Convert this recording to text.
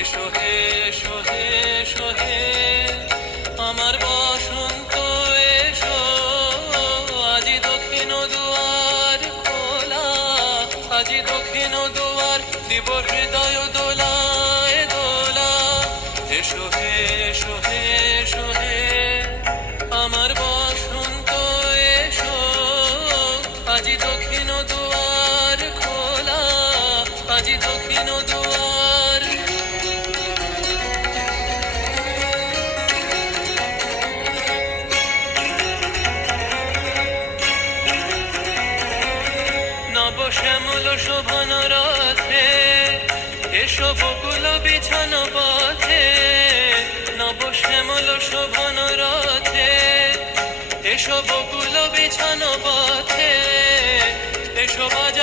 এসো হে এসো হে এসো হে আমার বসন্ত এসো, আজি দক্ষিণ দুয়ার খোলা, আজি দক্ষিণ দুয়ার দিব হৃদয় দোলায় দোলা। এসো হে এসো হে এসো হে আমার বসন্ত এসো, আজি দক্ষিণ দুয়ার খোলা, আজি দক্ষিণ দুয়ার। নব শ্যামল শোভন রথে এসো বকুল বিছানো পথে, নব শ্যামল শোভন রথে এসো বকুল বিছানো পথে, এসো বাজা